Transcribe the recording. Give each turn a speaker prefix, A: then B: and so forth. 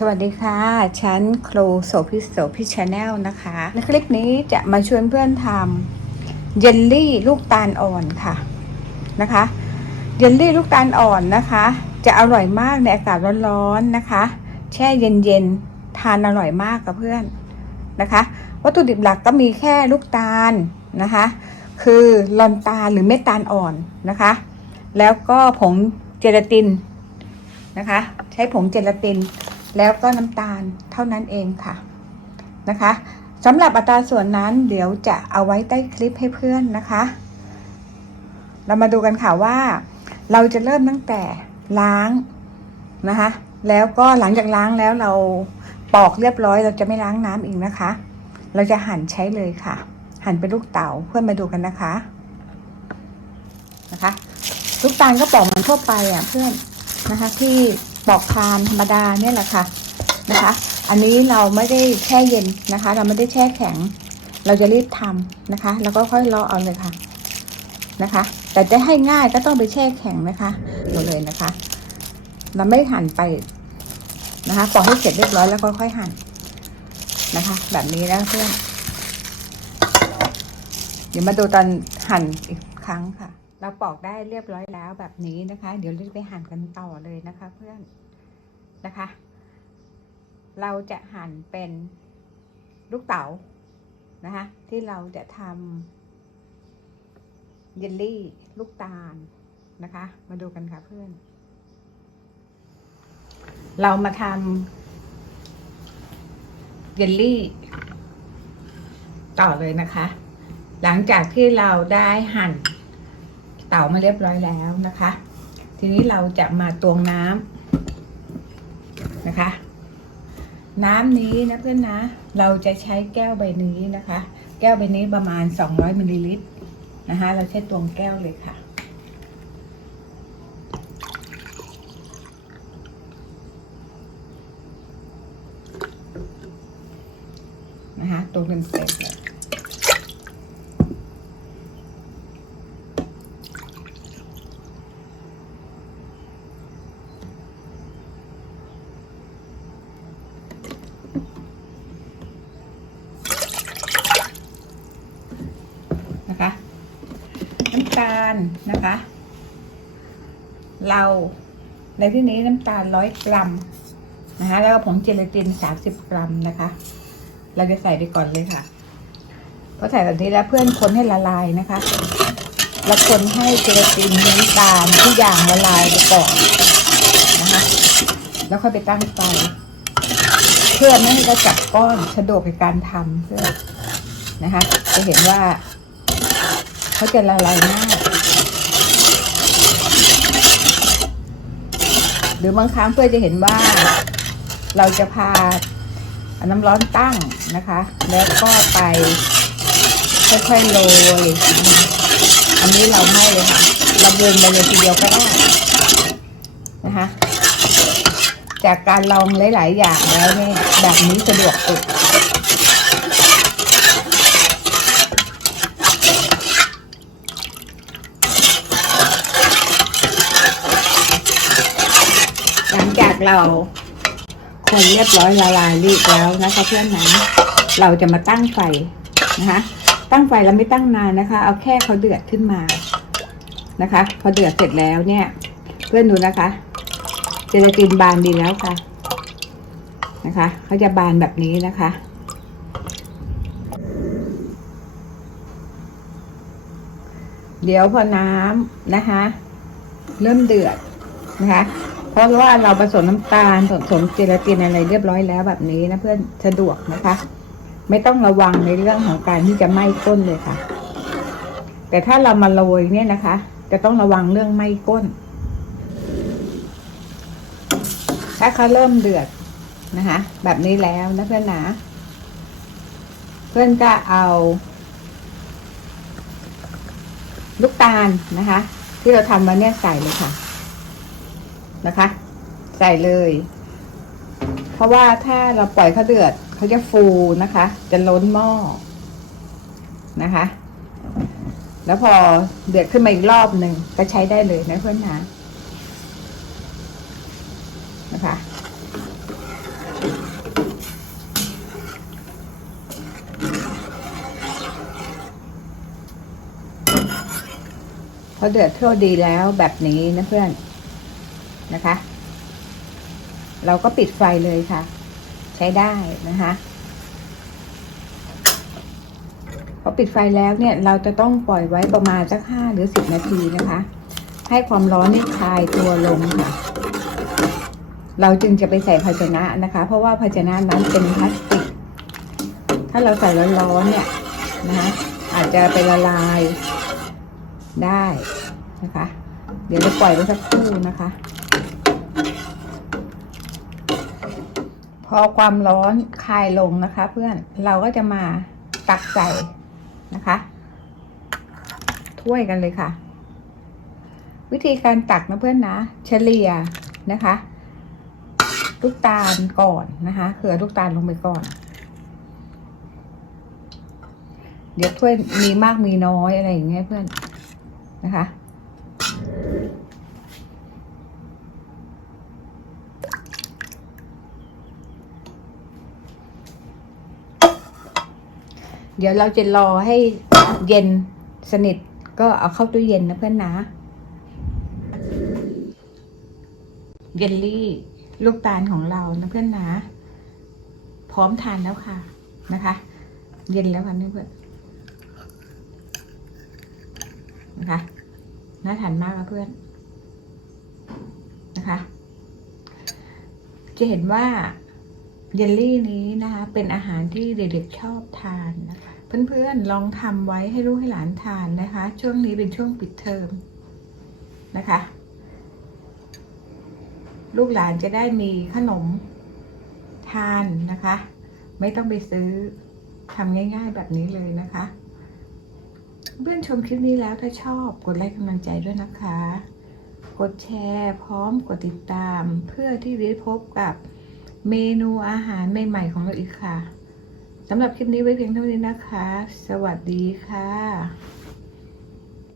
A: สวัสดีค่ะ ฉันครูโสภิโสภิชาแนลนะคะ ในคลิปนี้จะมาชวนเพื่อนทำเยลลี่ลูกตาลอ่อนค่ะนะคะ เยลลี่ลูกตาลอ่อนนะคะ จะอร่อยมากในอากาศร้อนๆนะคะ แช่เย็นๆ ทานอร่อยมากกับเพื่อนนะคะ วัตถุดิบหลักก็มีแค่ลูกตาลนะคะ คือลอนตาลหรือเม็ดตาลอ่อนนะคะ แล้วก็ผงเจลาตินนะคะ ใช้ผงเจลาติน แล้วก็น้ำตาลเท่านั้นเองค่ะนะคะสำหรับอัตราส่วนนั้นเดี๋ยวจะเอาไว้ใต้คลิปให้เพื่อนนะคะ เรามาดูกันค่ะว่า เราจะเริ่มตั้งแต่ล้างนะคะ แล้วก็หลังจากล้างแล้วเราปอกเรียบร้อย เราจะไม่ล้างน้ำอีกนะคะ เราจะหั่นใช้เลยค่ะ หั่นเป็นลูกเต๋าเพื่อนมาดูกันนะคะนะคะ ลูกตาลก็ปอกเหมันทั่วไปอะเพื่อนนะคะที่ ปอกทานธรรมดาเนี่ยแหละค่ะนะคะ อันนี้เราไม่ได้แช่เย็นนะคะ เราไม่ได้แช่แข็ง เราจะรีบทำนะคะ แล้วก็ค่อยรอเอาเลยค่ะนะคะ แต่จะให้ง่ายก็ต้องไปแช่แข็งนะคะเอาเลยนะคะ เราไม่หั่นไปนะคะปอกให้เสร็จเรียบร้อยแล้วก็ค่อยหั่นนะคะ แบบนี้นะเพื่อนเดี๋ยวมาดูตอนหั่นอีกครั้งค่ะ เราปอกได้เรียบร้อยแล้วแบบนี้นะคะ เดี๋ยวเราไปหั่นกันต่อเลยนะคะเพื่อนนะคะ เราจะหั่นเป็นลูกเต๋านะคะ ที่เราจะทำเยลลี่ลูกตาลนะคะ มาดูกันค่ะเพื่อน เรามาทำเยลลี่ ต่อเลยนะคะ หลังจากที่เราได้หั่น เต๋ามาเรียบร้อยแล้วนะคะ ทีนี้เราจะมาตวงน้ำนะคะ น้ำนี้นะเพื่อนนะ เราจะใช้แก้วใบนี้นะคะ แก้วใบนี้ประมาณ 200มิลลิลิตรนะคะเราใช้ตวงแก้วเลยค่ะนะคะตวงเป็นเสร็จเลย นะคะ น้ำตาลนะคะ เราในที่นี้น้ำตาลร้อยกรัมนะคะแล้วก็ผงเจลาตินสามสิบกรัมนะคะ เราจะใส่ไปก่อนเลยค่ะพอใส่แบบนี้แล้วเพื่อนคนให้ละลายนะคะ แล้วคนให้เจลาตินน้ำตาลทุกอย่างละลายไปก่อนนะคะ แล้วค่อยไปตั้งไฟเพื่อไม่ให้กระจับก้อนสะดวกในการทำเพื่อนะคะ จะเห็นว่า เขาจะละลายง่ายหรือบางครั้งเพื่อจะเห็นว่า เราจะพาน้ำร้อนตั้งนะคะ แล้วก็ไปค่อยๆโรยอันนี้เราไม่เลยค่ะเราเดินไปเลยทีเดียวก็ได้นะคะ จากการลองหลาย ๆ อย่างแล้วเนี่ยแบบนี้สะดวกสุด จากเรา คนเรียบร้อยละลายรีบแล้วนะคะเพื่อนนะเราจะมาตั้งไฟนะคะ ตั้งไฟแล้วไม่ตั้งนานนะคะ เอาแค่เขาเดือดขึ้นมานะคะ พอเดือดเสร็จแล้วเนี่ย เพื่อนดูนะคะเจลาตินบานดีแล้วค่ะ นะคะเขาจะบานแบบนี้นะคะเดี๋ยวพอน้ำนะคะ เริ่มเดือดนะคะ เพราะว่าเราผสมน้ำตาลผสมเจลาตินอะไรเรียบร้อยแล้วแบบนี้นะเพื่อนสะดวกนะคะ ไม่ต้องระวังในเรื่องของการที่จะไหม้ก้นเลยค่ะ แต่ถ้าเรามาโรยเนี่ยนะคะ จะต้องระวังเรื่องไหม้ก้น ถ้าเขาเริ่มเดือดนะคะ แบบนี้แล้วนะเพื่อนนะเพื่อนก็เอา ลูกตาลนะคะ ที่เราทำมาเนี่ยใส่เลยค่ะ นะคะ ใส่เลย เพราะว่าถ้าเราปล่อยเขาเดือดเขาจะฟูนะคะ จะล้นหม้อนะคะ แล้วพอเดือดขึ้นมาอีกรอบหนึ่งก็ใช้ได้เลยนะเพื่อนนะนะคะพอเดือดเท่าดีแล้วแบบนี้นะเพื่อน นะคะ เราก็ปิดไฟเลยค่ะ ใช้ได้นะคะพอปิดไฟแล้วเนี่ยเราจะต้องปล่อยไว้ประมาณสักห้าหรือสิบนาทีนะคะ ให้ความร้อนนี่คลายตัวลงค่ะ เราจึงจะไปใส่ภาชนะนะคะ เพราะว่าภาชนะนั้นเป็นพลาสติก ถ้าเราใส่ร้อนๆเนี่ยนะคะอาจจะไปละลายได้นะคะ เดี๋ยวเราปล่อยไว้สักครู่นะคะ อความร้อนคลายลงนะคะ เพื่อนเราก็จะมาตักใส่นะคะ ถ้วยกันเลยค่ะ วิธีการตักนะเพื่อนนะ เฉลี่ยนะคะลูกตาลก่อนนะคะเขือลูกตาลลงไปก่อน เดี๋ยวถ้วยมีมากมีน้อยอะไรอย่างเงี้ยเพื่อนนะคะ เดี๋ยวเราจะรอให้เย็นสนิทก็เอาเข้าตู้เย็นนะเพื่อนนะ เยลลี่ลูกตาลของเรานะเพื่อนนะ พร้อมทานแล้วค่ะนะคะ เย็นแล้วค่ะเพื่อนนะคะน่าทานมากค่ะเพื่อนนะคะ จะเห็นว่า เยลลี่นี้นะคะ เป็นอาหารที่เด็กๆชอบทานนะคะ เพื่อนๆลองทำไว้ให้ลูกให้หลานทานนะคะ ช่วงนี้เป็นช่วงปิดเทอมนะคะ ลูกหลานจะได้มีขนมทานนะคะ ไม่ต้องไปซื้อทำง่าย ๆแบบนี้เลยนะคะ เพื่อนชมคลิปนี้แล้วถ้าชอบกดไลค์กำลังใจด้วยนะคะ กดแชร์พร้อมกดติดตามเพื่อที่จะพบกับ เมนูอาหารใหม่ๆของเราอีกค่ะสำหรับคลิปนี้ไว้เพียงเท่านี้นะคะ สวัสดีค่ะ